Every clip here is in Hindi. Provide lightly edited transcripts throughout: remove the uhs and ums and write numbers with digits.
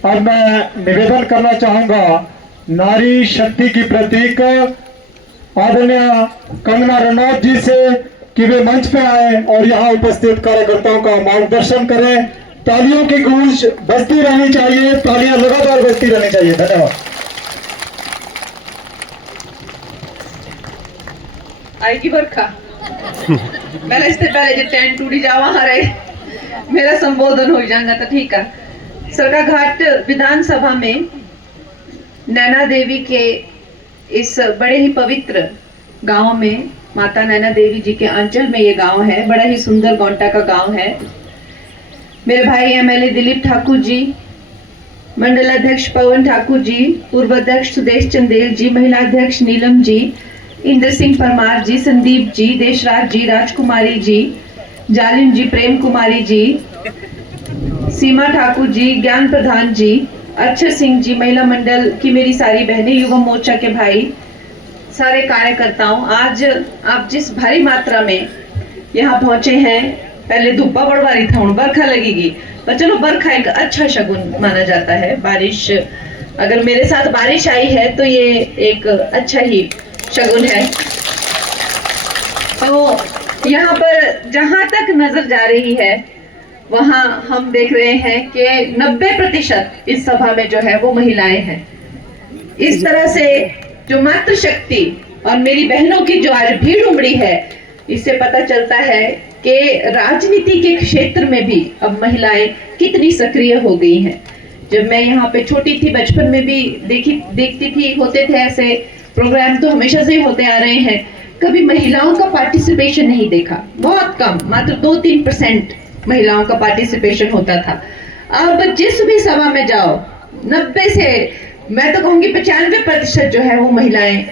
अब मैं निवेदन करना चाहूंगा नारी शक्ति की प्रतीक आदरणीय कंगना रनौत जी से कि वे मंच पे आए और यहाँ उपस्थित कार्यकर्ताओं का मार्गदर्शन करें। तालियों की गूंज बजती रहनी चाहिए, तालियां लगातार बजती रहनी चाहिए। धन्यवाद। आएगी बरखा मैं इससे पहले जो टेंट टूटी जावा हरे मेरा संबोधन हो जाएगा तो ठीक है। सरकाघाट विधानसभा में नैना देवी के इस बड़े ही पवित्र गांव में, माता नैना देवी जी के अंचल में ये गांव है, बड़ा ही सुंदर गोंटा का गांव है। मेरे भाई एमएलए दिलीप ठाकुर जी, मंडल अध्यक्ष पवन ठाकुर जी, पूर्व अध्यक्ष सुदेश चंदेल जी, महिला अध्यक्ष नीलम जी, इंद्र सिंह परमार जी, संदीप जी, देशराज जी, राजकुमारी जी, जालिम जी, प्रेम कुमारी जी, सीमा ठाकुर जी, ज्ञान प्रधान जी, अक्षर सिंह जी, महिला मंडल की मेरी सारी बहनें, युवा मोर्चा के भाई, सारे कार्यकर्ताओं, आज आप जिस भारी मात्रा में यहाँ पहुंचे हैं, पहले धूपा बढ़वा रही था, हूं बरखा लगेगी, पर चलो बरखा एक अच्छा शगुन माना जाता है। बारिश, अगर मेरे साथ बारिश आई है तो ये एक अच्छा ही शगुन है। तो यहाँ पर जहां तक नजर जा रही है वहां हम देख रहे हैं कि 90% इस सभा में जो है वो महिलाएं हैं। इस तरह से जो मातृशक्ति और मेरी बहनों की जो आज भीड़ उमड़ी है, इससे पता चलता है कि राजनीति के क्षेत्र में भी अब महिलाएं कितनी सक्रिय हो गई हैं। जब मैं यहाँ पे छोटी थी, बचपन में भी देखती थी, होते थे ऐसे प्रोग्राम, तो हमेशा से होते आ रहे हैं, कभी महिलाओं का पार्टिसिपेशन नहीं देखा, बहुत कम, मात्र 2-3% महिलाओं का पार्टिसिपेशन होता था। अब जिस भी सभा में जाओ, 90 से मैं तो कहूंगी 95% जो है वो महिलाएं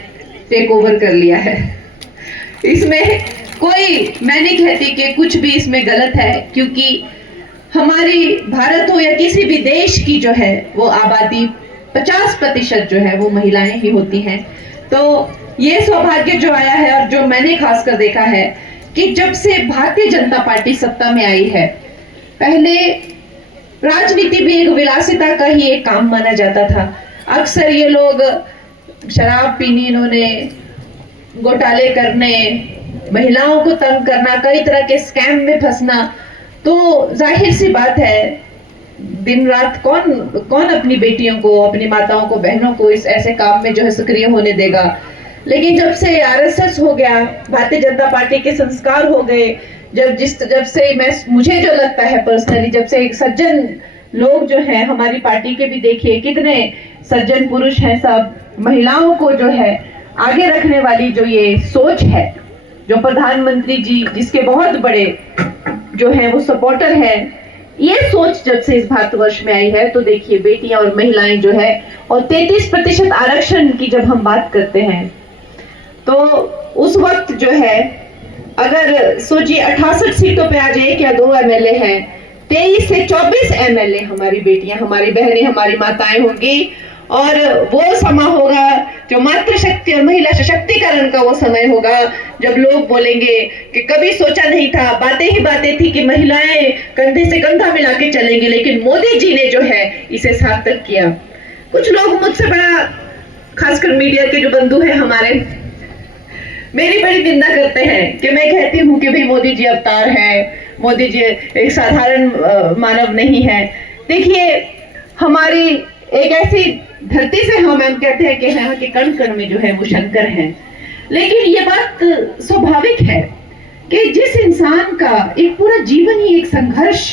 टेक ओवर कर लिया है। इसमें कोई, मैं नहीं कहती कि कुछ भी इसमें गलत है, क्योंकि हमारी भारत हो या किसी भी देश की जो है वो आबादी 50% जो है वो महिलाएं ही होती हैं। तो ये सौभाग्य जो आया है और जो मैंने खासकर देखा है कि जब से भारतीय जनता पार्टी सत्ता में आई है, पहले राजनीति भी एक विलासिता का ही एक काम माना जाता था। अक्सर ये लोग शराब पीनी, इन्होंने घोटाले करने, महिलाओं को तंग करना, कई तरह के स्कैम में फंसना, तो जाहिर सी बात है दिन रात कौन अपनी बेटियों को, अपनी माताओं को, बहनों को इस ऐसे काम में जो है सक्रिय होने देगा। लेकिन जब से आरएसएस हो गया, भारतीय जनता पार्टी के संस्कार हो गए, जब से मुझे जो लगता है पर्सनली, जब से एक सज्जन लोग जो हैं हमारी पार्टी के भी देखिए कितने सज्जन पुरुष हैं, सब महिलाओं को जो है आगे रखने वाली जो ये सोच है, जो प्रधानमंत्री जी जिसके बहुत बड़े जो है वो सपोर्टर है, ये सोच जब से इस भारतवर्ष में आई है, तो देखिए बेटियां और महिलाएं जो है, और 33% आरक्षण की जब हम बात करते हैं तो उस वक्त जो है, अगर सोचिए 68 सीटों पे आज 1 या 2 एमएलए हैं, 23 से 24 एमएलए हमारी बेटियां, हमारी बहनें, हमारी माताएं होंगी, और वो समय होगा जो मातृशक्ति और महिला सशक्तिकरण का वो समय होगा, जब लोग बोलेंगे कि कभी सोचा नहीं था, बातें ही बातें थी कि महिलाएं कंधे से कंधा मिला के चलेंगी, लेकिन मोदी जी ने जो है इसे सार्थक किया। कुछ लोग मुझसे बड़ा, खासकर मीडिया के जो बंधु हैं हमारे, मेरी बड़ी निंदा करते हैं कि मैं कहती हूँ कि भाई मोदी जी अवतार है, मोदी जी एक साधारण मानव नहीं है। देखिए, हमारी एक ऐसी धरती से हम कहते हैं कि यहाँ के कण कण में जो है वो शंकर हैं, लेकिन ये बात स्वाभाविक है कि जिस इंसान का एक पूरा जीवन ही एक संघर्ष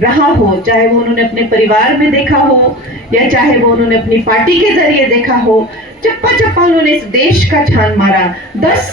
रहा हो, चाहे वो उन्होंने अपने परिवार में देखा हो या चाहे वो उन्होंने अपनी पार्टी के जरिए देखा हो, चप्पा चप्पा उन्होंने इस देश का छान मारा। 10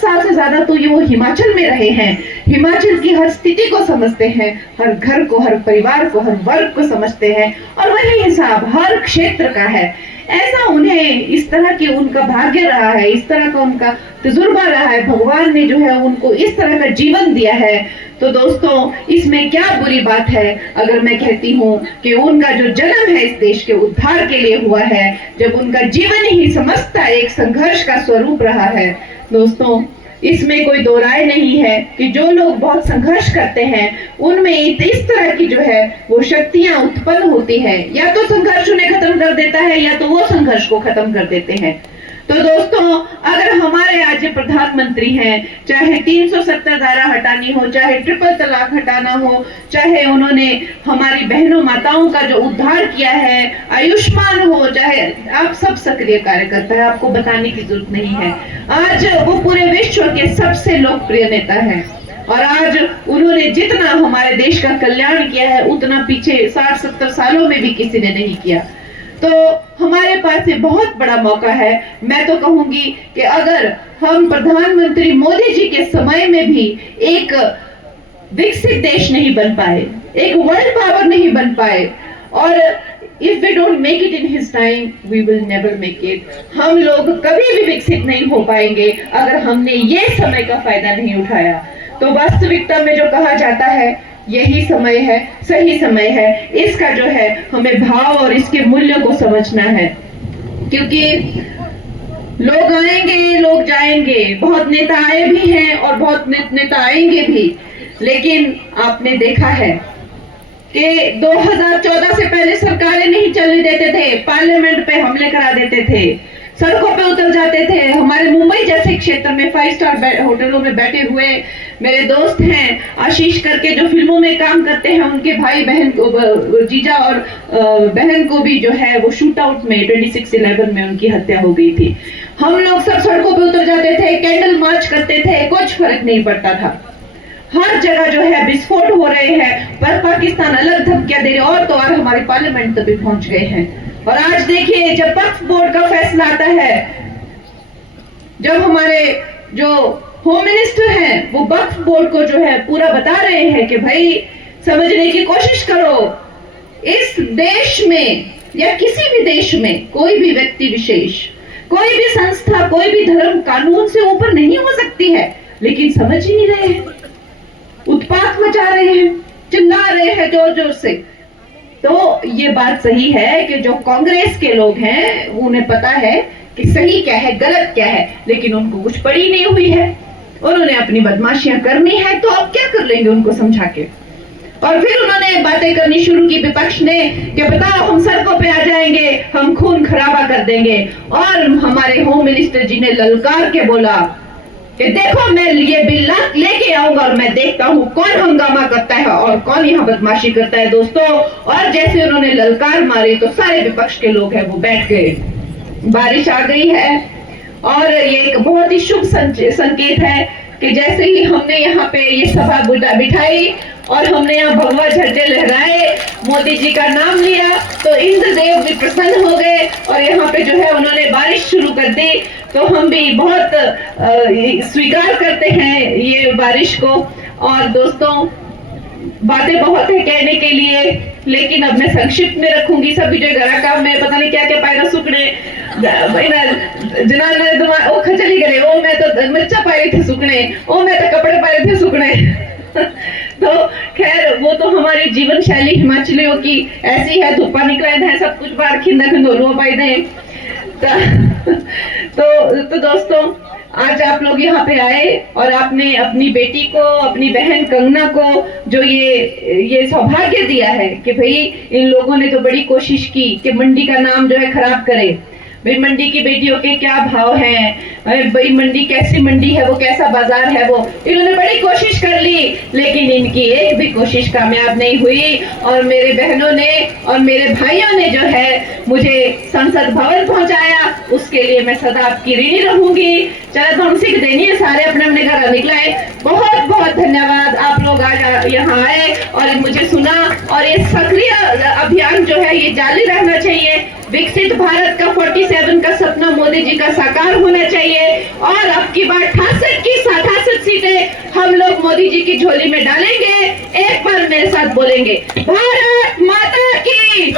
साल से ज्यादा तो ये वो हिमाचल में रहे हैं, हिमाचल की हर स्थिति को समझते हैं, हर घर को, हर परिवार को, हर वर्ग को समझते हैं, और वही हिसाब हर क्षेत्र का है। ऐसा उन्हें इस तरह की उनका भाग्य रहा है, इस तरह का उनका तजुर्बा रहा है, भगवान ने जो है उनको इस तरह का जीवन दिया है। तो दोस्तों, इसमें क्या बुरी बात है अगर मैं कहती हूँ कि उनका जो जन्म है इस देश के उद्धार के लिए हुआ है, जब उनका जीवन ही समस्त एक संघर्ष का स्वरूप रहा है। दोस्तों, इसमें कोई दो राय नहीं है कि जो लोग बहुत संघर्ष करते हैं उनमें इस तरह की जो है वो शक्तियां उत्पन्न होती है, या तो संघर्ष उन्हें खत्म कर देता है या तो वो संघर्ष को खत्म कर देते हैं। तो दोस्तों, अगर हमारे आज प्रधानमंत्री हैं, चाहे 370 धारा हटानी हो, चाहे ट्रिपल तलाक हटाना हो, चाहे उन्होंने हमारी बहनों माताओं का जो उद्धार किया है, आयुष्मान हो, चाहे आप सब सक्रिय कार्यकर्ता है, आपको बताने की जरूरत नहीं है। आज वो पूरे विश्व के सबसे लोकप्रिय नेता है और आज उन्होंने जितना हमारे देश का कल्याण किया है उतना पीछे 60-70 सालों में भी किसी ने नहीं किया। तो हमारे पास ये बहुत बड़ा मौका है। मैं तो कहूंगी कि अगर हम प्रधानमंत्री मोदी जी के समय में भी एक विकसित देश नहीं बन पाए, एक वर्ल्ड पावर नहीं बन पाए, और if we don't make it in his time we will never make it. हम लोग कभी भी विकसित नहीं हो पाएंगे अगर हमने ये समय का फायदा नहीं उठाया। तो वास्तविकता में जो कहा जाता है यही समय है, सही समय है, इसका जो है हमें भाव और इसके मूल्य को समझना है। क्योंकि लोग आएंगे, लोग जाएंगे, बहुत नेता आए भी हैं और बहुत नेता आएंगे भी, लेकिन आपने देखा है कि 2014 से पहले सरकारें नहीं चलने देते थे, पार्लियामेंट पे हमले करा देते थे, सड़कों पे उतर जाते थे। हमारे मुंबई जैसे क्षेत्र में 5 स्टार होटलों में बैठे हुए मेरे दोस्त हैं आशीष करके, जो फिल्मों में काम करते हैं, उनके भाई बहन को, जीजा और बहन को भी जो है वो शूट आउट में 26/11 में उनकी हत्या हो गई थी। हम लोग सब सड़कों पे उतर जाते थे, कैंडल मार्च करते थे, कुछ फर्क नहीं पड़ता था। हर जगह जो है विस्फोट हो रहे हैं, पर पाकिस्तान अलग धमकियां दे रहे, और तो और हमारे पार्लियामेंट तक भी पहुंच गए हैं। और आज देखिए, जब वक्फ बोर्ड का फैसला आता है, जब हमारे जो होम मिनिस्टर हैं वो वक्फ बोर्ड को जो है पूरा बता रहे हैं कि भाई समझने की कोशिश करो, इस देश में या किसी भी देश में कोई भी व्यक्ति विशेष, कोई भी संस्था, कोई भी धर्म कानून से ऊपर नहीं हो सकती है, लेकिन समझ ही नहीं रहे हैं, उत्पात मचा रहे हैं, चिल्ला रहे हैं जोर जोर से। तो ये बात सही है कि जो कांग्रेस के लोग हैं उन्हें पता है कि सही क्या है, गलत क्या है, लेकिन उनको कुछ पड़ी नहीं हुई है, उन्होंने अपनी बदमाशियां करनी है, तो अब क्या कर लेंगे उनको समझा के। और फिर उन्होंने बातें करनी शुरू की विपक्ष ने कि बताओ हम सड़कों पे आ जाएंगे, हम खून खराबा कर देंगे। और हमारे होम मिनिस्टर जी ने ललकार के बोला कि देखो मैं ये बिल लेके आऊंगा और मैं देखता हूं कौन हंगामा करता है और कौन यहाँ बदमाशी करता है दोस्तों। और जैसे उन्होंने ललकार मारी तो सारे विपक्ष के लोग हैं वो बैठ गए। बारिश आ गई है और ये एक बहुत ही शुभ संकेत है कि जैसे ही हमने यहाँ पे ये सभा बिठाई और हमने यहाँ भगवा झंडे लहराए, मोदी जी का नाम लिया, तो इंद्रदेव भी प्रसन्न हो गए और यहाँ पे जो है उन्होंने बारिश शुरू कर दी। तो हम भी बहुत स्वीकार करते हैं ये बारिश को। और दोस्तों, बातें बहुत है कहने के लिए, लेकिन अब मैं संक्षिप्त में रखूंगी। सभी जो घर काम में पता नहीं क्या क्या पायरा सुकने जना ओ खचली गए, ओ मैं तो मिर्चा पाई थी सुकने, ओ मैं तो कपड़े पाए थे सुकने। तो खैर वो तो हमारी जीवन शैली हिमाचलियों की ऐसी है, धूपा निकले है सब कुछ बार खिंदा खिंदोलुआ पाई दे। तो दोस्तों, आज आप लोग यहाँ पे आए और आपने अपनी बेटी को, अपनी बहन कंगना को जो ये सौभाग्य दिया है कि भाई इन लोगों ने तो बड़ी कोशिश की कि मंडी का नाम जो है खराब करे। भाई मंडी की बेटियों के क्या भाव हैं, भाई मंडी कैसी मंडी है, वो कैसा बाजार है, वो इन्होंने बड़ी कोशिश कर ली, लेकिन इनकी एक भी कोशिश कामयाब नहीं हुई। और मेरे बहनों ने और मेरे भाइयों ने जो है मुझे संसद भवन पहुंचाया, उसके लिए मैं सदा आपकी ऋणी रहूंगी। चलो हम सीख देनी है, सारे अपने अपने घर निकलाए। बहुत बहुत धन्यवाद, आप लोग आज यहाँ आए और मुझे सुना। और ये सक्रिय अभियान जो है ये जारी रहना चाहिए। विकसित भारत का 47 का सपना मोदी जी का साकार होना चाहिए और अब की बार 68 की 67 सीटें हम लोग मोदी जी की झोली में डालेंगे। एक बार मेरे साथ बोलेंगे, भारत माता की